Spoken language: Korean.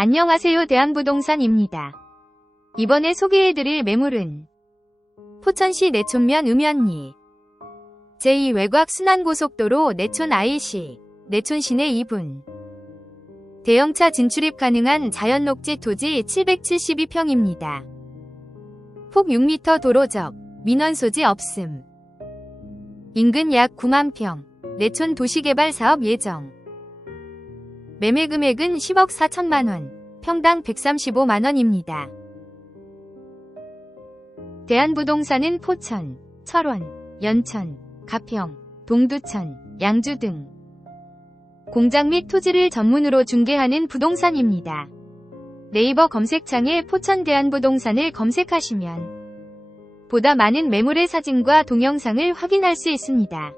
안녕하세요, 대한부동산입니다. 이번에 소개해드릴 매물은 포천시 내촌면 음현리 제2외곽 순환고속도로 내촌 IC 내촌 시내 2분 대형차 진출입 가능한 자연녹지 토지 772평입니다. 폭 6m 도로적 민원소지 없음. 인근 약 9만 평 내촌 도시개발 사업 예정. 매매 금액은 10억 4천만원, 평당 135만원입니다. 대한부동산은 포천, 철원, 연천, 가평, 동두천, 양주 등 공장 및 토지를 전문으로 중개하는 부동산입니다. 네이버 검색창에 포천대한부동산을 검색하시면 보다 많은 매물의 사진과 동영상을 확인할 수 있습니다.